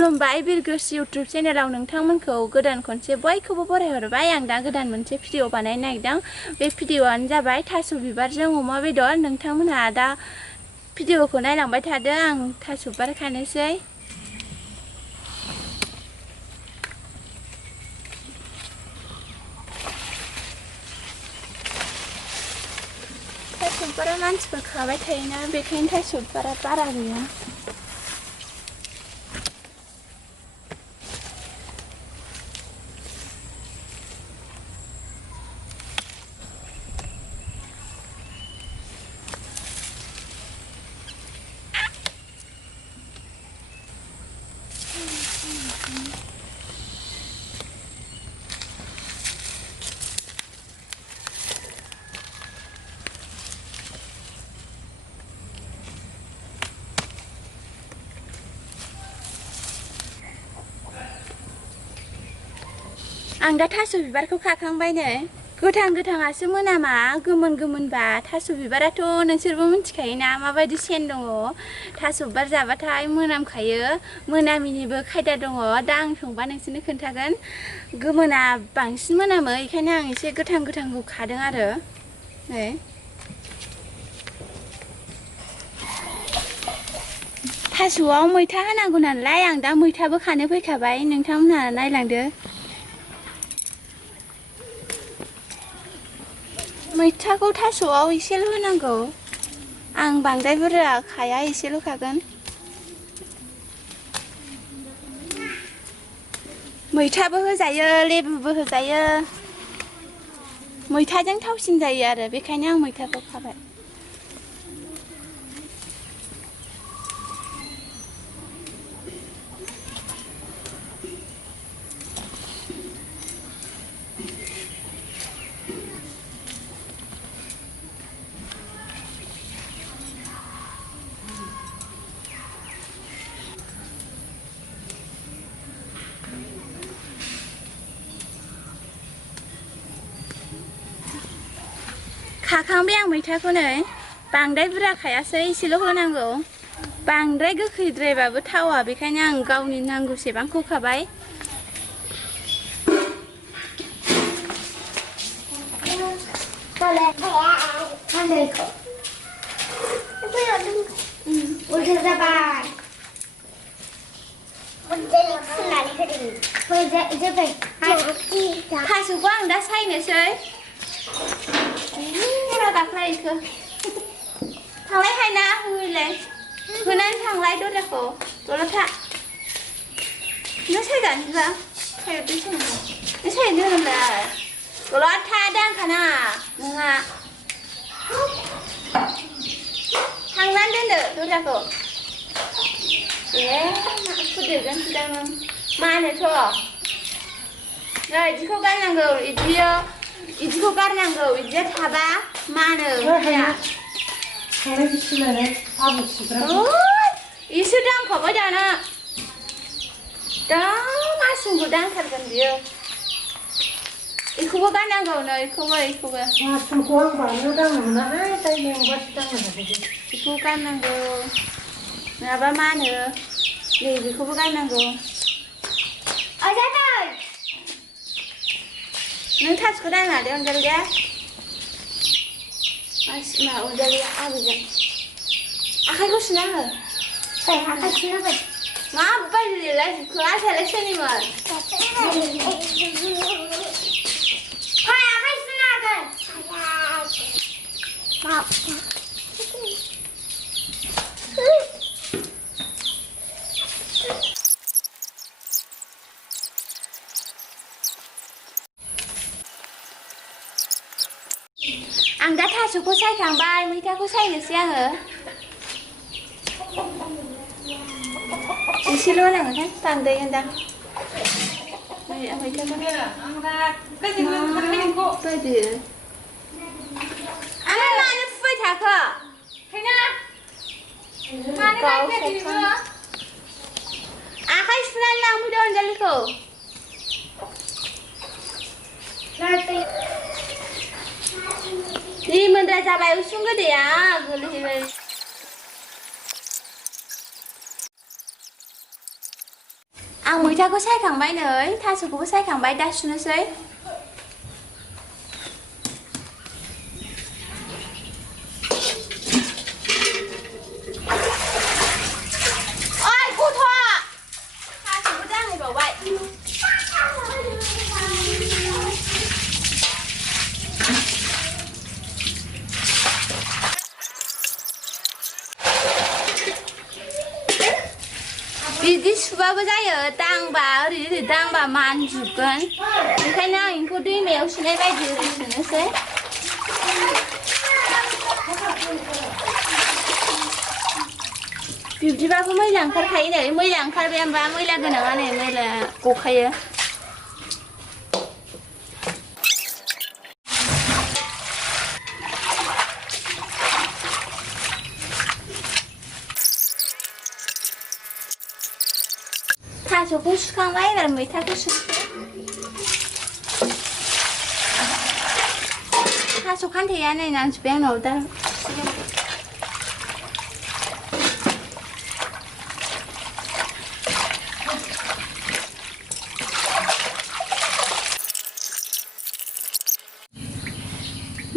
खुलुमबाय बिरगोस इउटुब चेनेलाव नोंथांमोनखौ गोदान खनसे बयखौबो बरायहरबाय। आं दा गोदान मोनसे भिडिअ बानायनो नागिरदों। बे भिडिअआनो जाबाय थास' बिबारजों अमा बेदर। नोंथांमोनहा दा भिडिअखौ नायलांबाय थादो। आं थास' बिबार खानोसै। थास' बिबारा मानसिफोर खाबाय थायोना, बेखायनो थास' बिबारा बारा गैया। आं दा थास' बिबारखौ खाखांबाय नै। गोथां गोथाङासो मोनामा, गोमोन गोमोनबा थास' बिबाराथ' नोंसोरबो मिथिखायोना माबायदि सेन दङ। थास' बिबार जाबाथाय मोनामखायो। मोनामिनिबो खायदा दङ। दा आं संबा नोंसोरनो खोन्थागोन। गोमोना बांसिन मोनामो, बेखायनो आं एसे गोथां गोथांखौ खादों आरो। नै थास'आव मैथा होनांगौ नालाय आं दा मैथाबो खानो फैखाबाय। नोंथांमोनहा नायलांदो। मैथाखौ थास'आव एसेल' होनांगौ। आं बांद्राय बुरजा खाया, एसेल' खागोन। मैथाबो होजायो, लेबुबो होजायो। मैथाजों थावसिन जायो आरो, बेखायनो आं मैथाखौ खाबाय। खाखांबाय आं मैथाखौ नै। बांद्राय बुरजा खायासै, एसेल' होनांगौ। बांद्राय गोखैद्रायबाबो थावा, बेखायनो आं गावनि नांगौसेबांखौ खाबाय। थास'खौ आं दा सायनोसै। गाख्लायखो थांलाय हायना होलाय, होनानै थांलाय दरजाखौ। दलद था। नों सायगानोबा सायदो, नों सायनो होनोमलाय। दलद था, दांखानाङा नोंहा। थांनानै दोनदो दरजाखौ। ए फुदेरगोन सुदां नों। मानोथ' नै इदिखौ गारनांगौ, इदिखौ गारनांगौ। इदिया थाबा मानो इसो दांखाबाय दाना। दा मासुंखौ दांथारगोन बियो। इखौबो गारनांगौ नै, इखौबो मासुंखौ आं बानायाव दांनो मोनाहाय, जाय लेंबासो दांनो हागोन। इखौ गारनांगौ, नङाबा मानो। नैबेखौबो गारनांगौ। नों थासखौ दांनो हादो अनजालि दे। अनजालिया आबैजों आखाइखौ सुना हो। आखाइ सुना हो। माबायदि लिरलाय जिखौ, आसायालाय सोरनिमोन? आखाइ सुना होगोन। आं दा थास'खौ सायखांबाय, मैथाखौ सायनोसै आङो। एसेल' होनांगोनहाय, बांद्राय होनदां। मैथाखौ माबायदि आमफ्राय मानो फुबाय थाखो? आखाइ सुनानै लांफैदो अनजालिखौ। लिमोनद्रा जाबाय उसुं गोदैया, गोलैहैबाय। आं मैथाखौ सायखांबाय नै थास'खौबो सायखांबाय दा सुनोसै बिदि सुबाबो जायो दांबा ओरै दांबा मानजोबगोन बेखायनो आं बेखौ दैमायाव सुनाय बायदि ओरै सुनोसै बिब्दिबाबो मैला ओंखारखायो नै मैला ओंखारबाय होनबा मैला गोनाङा नै मैला गखायो थास'खौ सुखांबाय एबार मैथाखौ सुनोसै थास' खान्थाया नै नांजोब्बाय आंनाव दा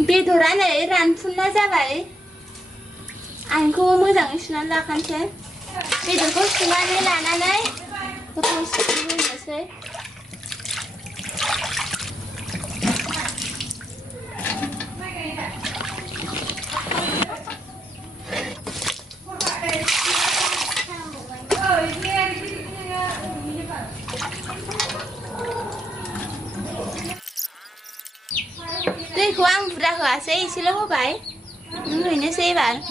बेदरा नै रानफुनला जाबाय आं बेखौ मोजाङै सुनानै लाखानोसै बेदरखौ सुनानै लानानै होनोसै दैखौ आं बुरजा होआसै एसेल' होबाय रुइनोसै एबार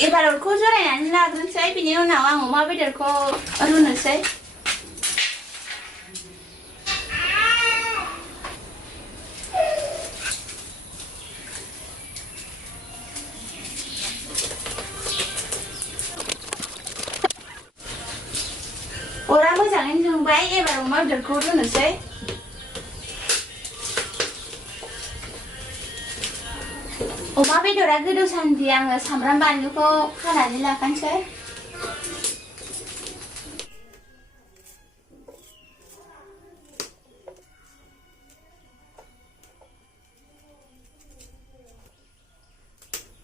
एबार अरखौ जरायनानै लाग्रोनोसै बिनि उनाव आं अमा बेदरखौ रुनोसै अरा मोजाङैनो जोंबाय एबार अमा बेदरखौ रुनोसै अमा बेदरा गोदौसान्दि आङो सामब्राम बानलुखौ हानानै लाखानोसै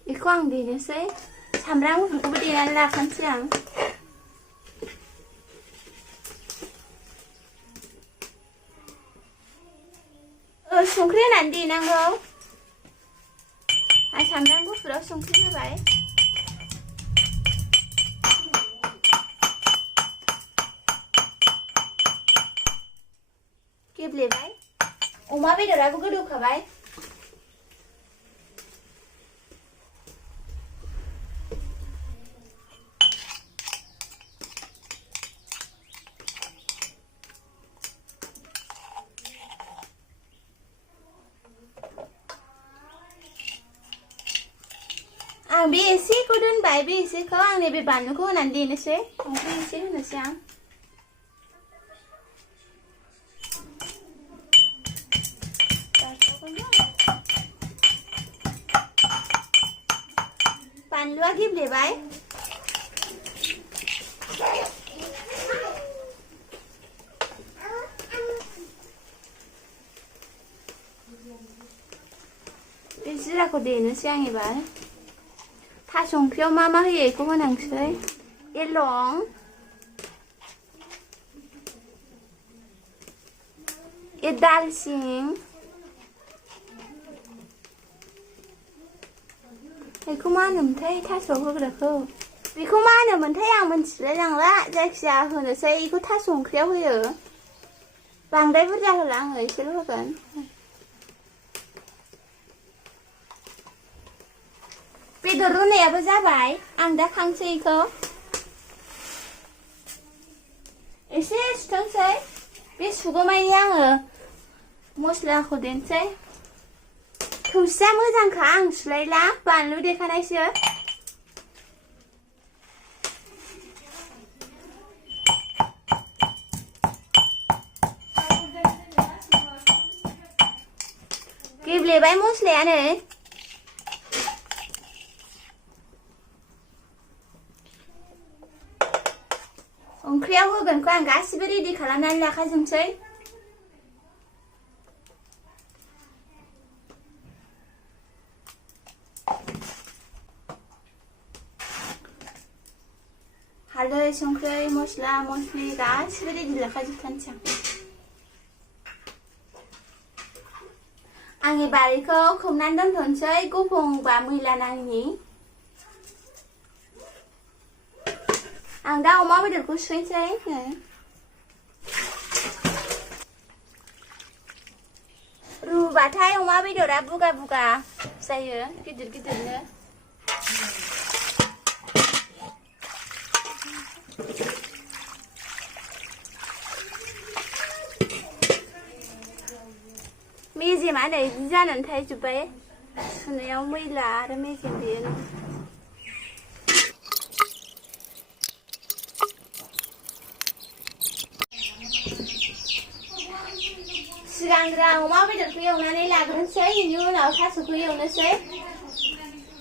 बेखौ आं देनोसै सामब्राम गुफुरखौबो देनानै लाखानोसै आं संख्रि होनानै देनांगौ आं सामब्राम गुफुराव संख्रि होबाय गेब्लेबाय अमा बेदराबो गोदौखाबाय आं बे एसेखौ दोनबाय बे एसेखौ आं नैबे बानलुखौ होनानै देनोसै संख्रि एसे होनोसै आं बानलुआ गेब्लेबाय बे जिराखौ देनोसै आं एबार थास ओंख्रियाव मा मा होयो बेखौ होनांसै एलं दालसिं बेखौ मा होनोमोनथाय थास'आव होग्राखौ बेखौ मा होनोमोनथाय आं मिन्थिलाय लांला जायखिजाया होनोसै बेखौ थास' ओंख्रियाव होयो बांद्राय बुरजा होला आङो एसेल' होगोन बेदर रुनायाबो जाबाय आं दा खांसै बेखौ एसे सुथोंसै बे सुगौमानि आङो मस्लाखौ देनोसै थौसिया मोजांखा आं सुलायला बानलु देखानायसो गेब्लेबाय मस्लाया नै ओंख्रियाव होगोनखौ आं गासिबो रेडि खालामनानै लाखाजोबसै हालदै संख्रि मस्ला मस्लि गासिबो रेडि लाखाजोबखानोसै आंनि बारिखौ खोबनानै दोनथ'नोसै गुफुंबा मैला नाङि आं दा अमा बेदरखौ सुहैनोसै रुबाथाय अमा बेदरा बुगा बुगा जायो गिदिर गिदिरनो मेजेमा नै बिदि जानानै थाजोब्बाय सुनायाव मैला आरो मेजेम बेयो सिगांग्रो अमा बेदरखौ एवनानै लाग्रोनोसै बेनि उनाव थास'खौ एवनोसै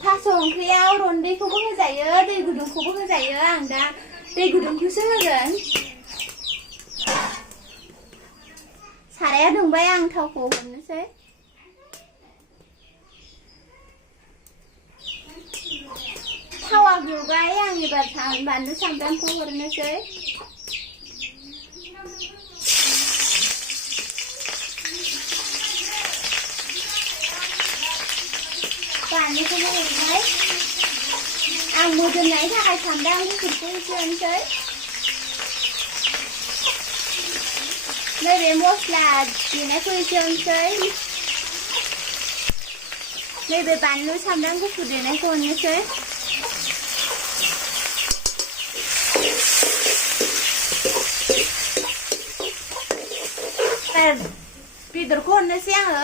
थास' ओंख्रियाव रन्दैखौबो होजायो दै गुदुंखौबो होजायो आं दा दै गुदुंखौसो होगोन साराया दुंबाय आं थावखौ हरनोसै थावा दुंबाय आं एबार बानलु सामब्रामखौ हरनोसै बानलुखौबो हरबाय आं मोदोमनायनि थाखाय सामब्राम गुफुरखौ होसोनोसै नैबे मस्ला देनायखौ होसोनोसै नैबे बानलु सामब्राम गुफुर देनायखौ हरनोसै बेदरखौ हरनोसै आङो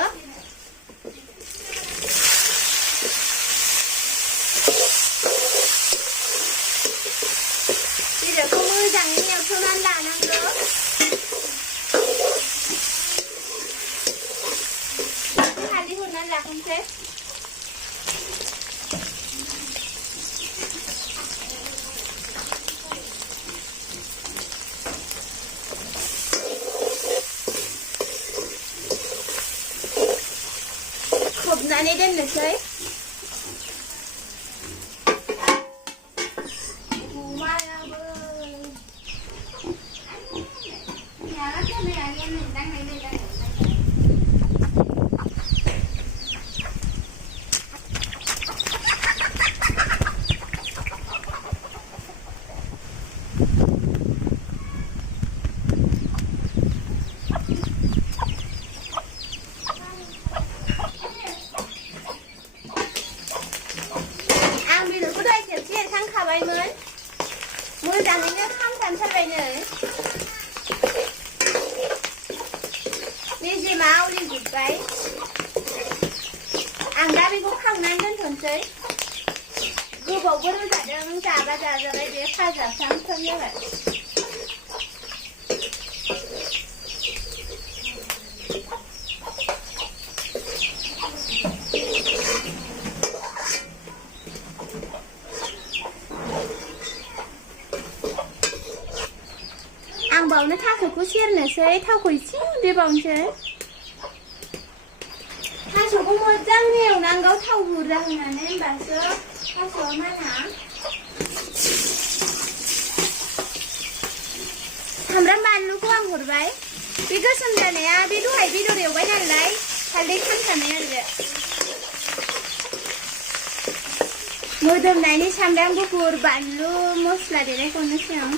बेदरखौ मोजाङै एवथ'नानै लानांगौ हालदै हरनानै लाखोनोसै खोबनानै दोननोसै मोजाङैनो खामथामथारबायनो मेजेमा आवलिजोब्बाय आं दा बेखौ खांनानै दोनथ'नोसै गोबावबो रुजादों जाबा जाजाबाय बे फाजा फ्राम फ्राम जाबाय बावनो थास'खौ सेरनोसै थावखौ एसे होदेरबावनोसै थास'खौ मोजां एवनांगौ थाव बुरजा होनानै होनबासो थास'आ माना सामब्राम बानलुखौ आं हरबाय बे गोसोम जानाया बे दहाय बेदर एवबाय नालाय हालदै खामखानाय आरो मोदोमनायनि सामब्राम गुफुर बानलु मस्ला देनायखौ हरनोसै आं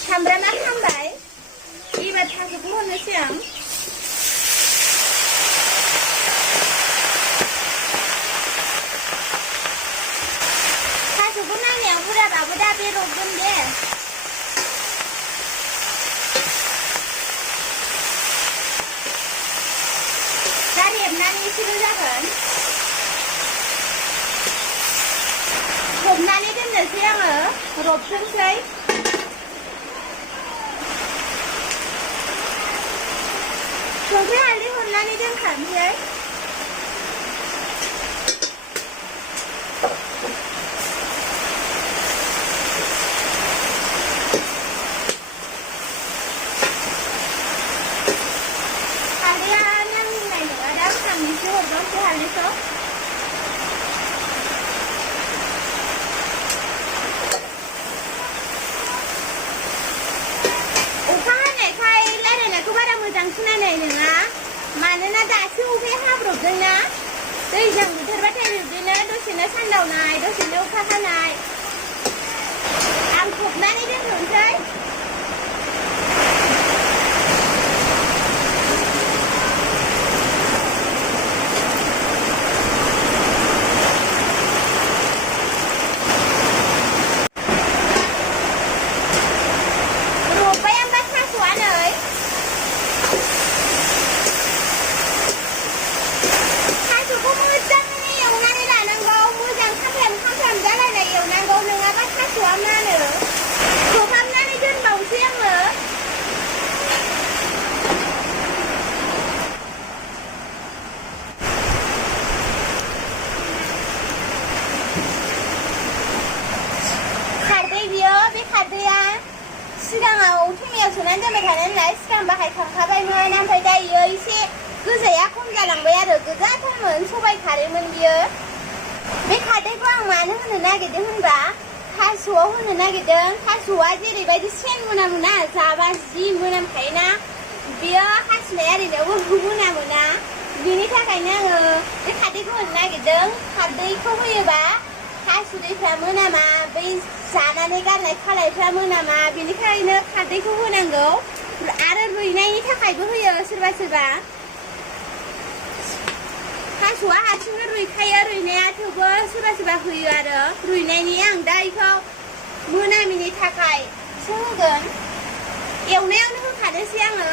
सामब्रामा खामबाय एबार थास'खौ हरनोसै आं थास'खौ नायनायाव बुरजाबाबो दा बे रबगोन दे दा रेबनानै एसेल' जागोन खोबनानै दोननोसै आङो रबथोंसै संख्रि हालदै हरना खोबहाबनानै दोनखानोसै हालदैया नांनाय नङा दा खांनोसै हरबावसै हालदैखौ मोजां खोनानाय नङा मानोना दासो अखाया हाब्रबदोंना दैज्लां बोथोरबाथाय बिदिनो दसेनो सानदावनाय दसेनो अखा हानाय आं खोबनानै दोनथ'नोसै सिगाङाव थेमायाव सोनानै दोनबाय थानाय नालाय सिगां बाहायखांखाबायमोन ओमफ्राय दायो एसे गोजाया खम जालांबाय आरो गोजाथारमोन सबाइ खारैमोन बियो बे खारदैखौ आं मानो होनो नागिरदों होनबा थास'आव होनो नागिरदों थास'आ जेरैबायदि सेन मोनामोना जाबा जि मोनामखायोना बियो हासुनाय आरिनायावबो मोनामोना बिनि थाखायनो आङो बे खारदैखौ होनो नागिरदों खारदैखौ होयोबा हासुदैफ्रा मोनामा बै जानानै गारनाय खालायफ्रा मोनामा बेनिखायनो खारदैखौ होनांगौ आरो रुइनायनि थाखायबो होयो सोरबा सोरबा थास'आ हारसिंनो रुइखायो रुइनाया थेवबो सोरबा सोरबा होयो आरो रुइनायनि आं दा बेखौ मोनामिनि थाखायसो होगोन एवनायावनो होखानोसै आङो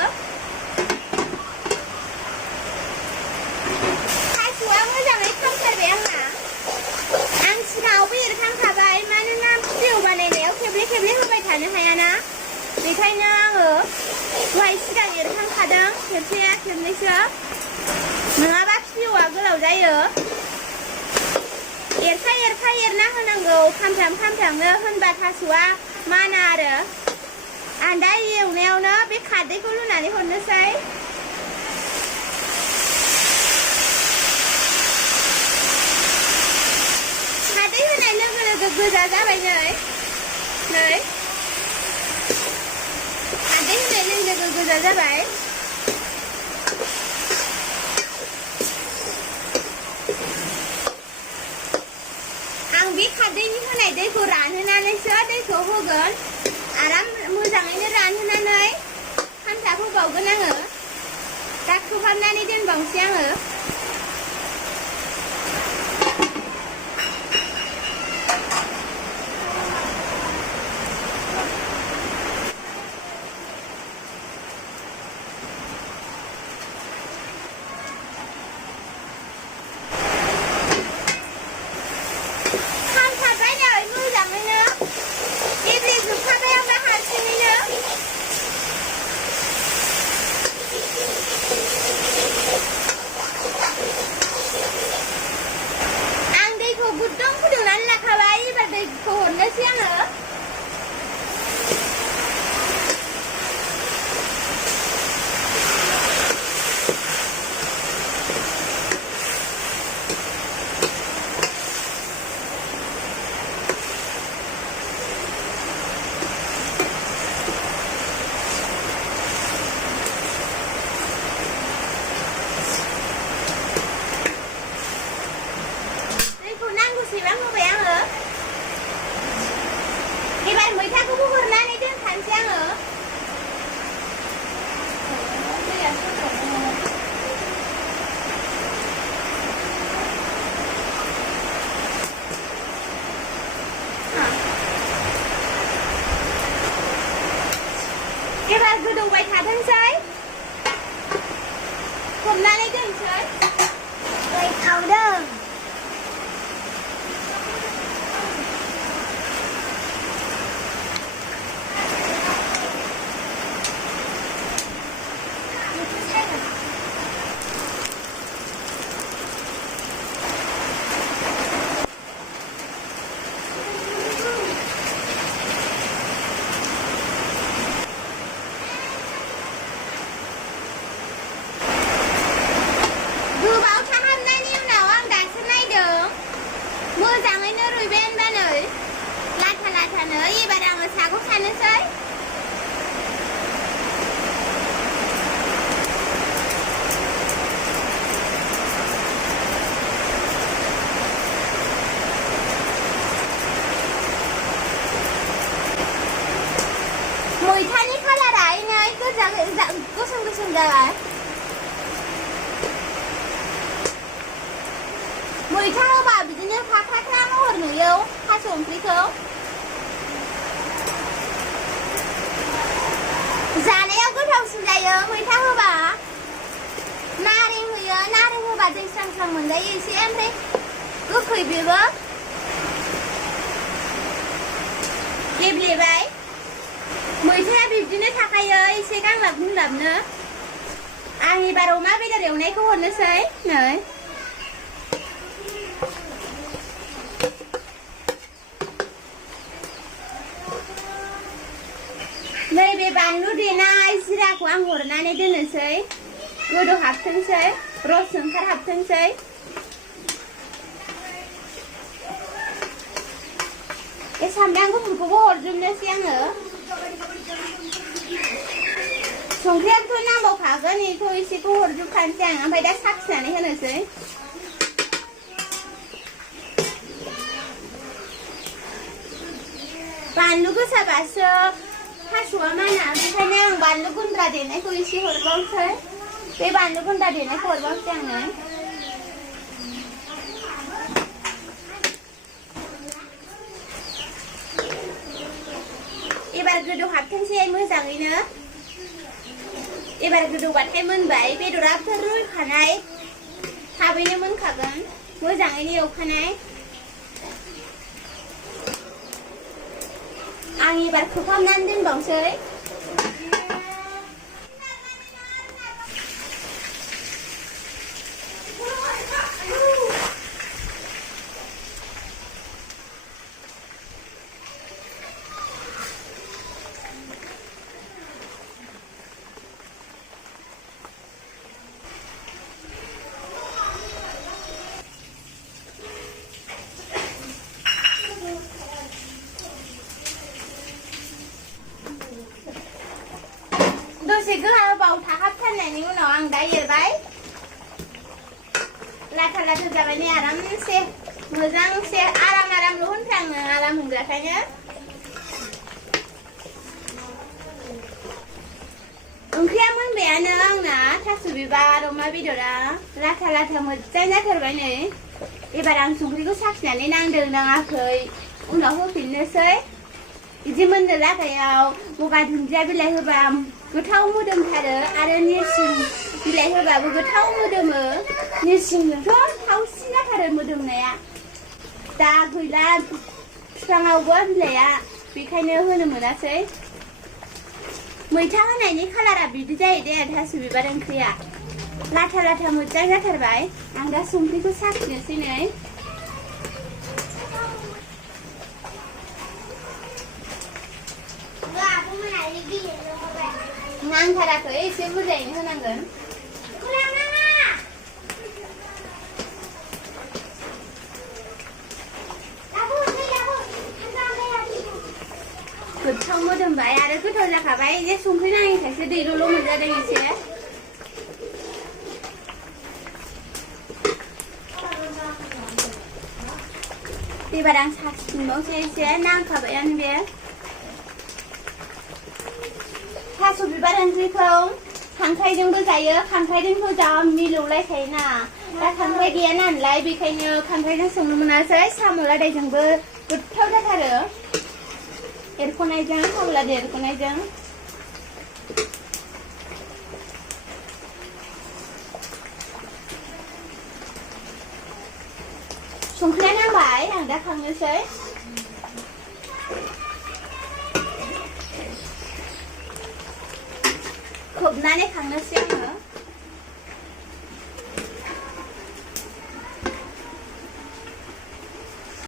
थास'आ मोजाङै खामथारबाय आंना आं सिगाङावबो एरखांखाबाय मानोना भिडिअ बानायनायाव खेबले खेबले होबाय थानो हायाना बेखायनो आङो दहाय सिगां एरखांखादों खेबसेया खेबनैसो नङाबा भिडिअआ गोलाव जायो एरखा एरखा एरना होनांगौ खामथाम खामथामनो होनबा थास'आ माना आरो आं दा एवनायावनो बे खारदैखौ लुनानै हरनोसै खारदै होनाय लोगो लोगो गोजा जाबाय नै खारदै होनाय लोगो लोगो गोजा जाबाय आं बे खारदैनि होनाय दैखौ रानहोनानैसो दैखौ होगोन आराम मोजाङैनो रानहोनानै खामथाब होबावगोन आङो दा खोबहाबनानै दोनबावनोसै आङो हरनोसै आङो दैखौ नांगौसेबां होबाय आङो एबार मैथाखौबो हरनानै दोनखानोसै आङो एबार गोदौबाय थाथोंसै हमनानै दोनसै खावदों जाबाय मैथा होबा बिदिनो फाख्रा महर नुयो थास' ओंख्रिखौ जानायाव गोथावसिन जायो मैथा होबा नारें होयो नारें होबा जों स्रां मोनजायो एसे ओमफ्राय गोखै बेबो गेब्लेबाय मैथाया बिब्दिनो थाखायो एसे गांलाब गुंलाबनो आं एबार अमा बेदर एवनायखौ हरनोसै नैबे बानलु देनाय जिराखौ आं हरनानै दोननोसै गोदौ हाबथोंसै रस ओंखार हाबथोंसै सामब्राम गुफुरखौबो हरजोबनोसै आङो संख्रियाथ' नांबावखागोन बेखौ एसेखौ हरजोबखानोसै आं ओमफ्राय दा साखिनानै होनोसै बानलु गोसाबासो थास'आ माना बेखायनो आं बानलु गुन्द्रा देनायखौ एसे हरबावसै बे बानलु गुन्द्रा देनायखौ हरबावसै आङो एबार गोदौ हाबथोंसै मोजाङैनो एबार गोदौबाथाय मोनबाय बेदराथ' रुइखानाय थाबैनो मोनखागोन मोजाङैनो एवखानाय आं एबार खोबहाबनानै दोनबावसै दसे गोबाव थाहाबथारनायनि उनाव आं दा एरबाय लाथा जाबाय नै आरामसे मोजांसे आरामल' होनफ्राङो आराम होनग्राखायनो ओंख्रिया मोनबायानो आंना थास' बिबार अमा बेदरा लाथा मोजां जाथारबाय नै एबार आं संख्रिखौ साखिनानै नांदों नाङाखै उनाव होफिननोसै बिदि मोननो लागायाव गंगार दुन्दिया बिलाइ होबा गोथाव मोदोमथारो आरो नेरसिं बिलाइ होबाबो गोथाव मोदोमो नेरसिंजोंथ' थावसिन जाथारो मोदोमनाया दा गैला बिफाङावबो बिलाइया बेखायनो होनो मोनासै मैथा होनायनि कालारा बिदि जायो दे थास' बिबार ओंख्रिया लाथा मोजां जाथारबाय आं दा संख्रिखौ साखिनोसै नै नांथाराखै एसे बुरजायैनो होनांगोन गोथाव मोदोमबाय आरो गोथाव जाखाबाय जे संख्रि नाङैखायसो दैल' मोनजादों एसे एबार आं साखिफिनबावसै एसे नांखाबायानो बे थास' बिबार ओंख्रिखौ खांख्राइजोंबो जायो खांख्राइजोंथ' जा मिलौलायखायोना दा खांख्राइ गैया नालाय बेखायनो खांख्राइजों संनो मोनासै साम' लादायजोंबो गोथाव जाथारो एरख'नायजों साम' लादाय एरख'नायजों संख्रिया नांबाय आं दा खांनोसै खोबनानै खांनोसै आङो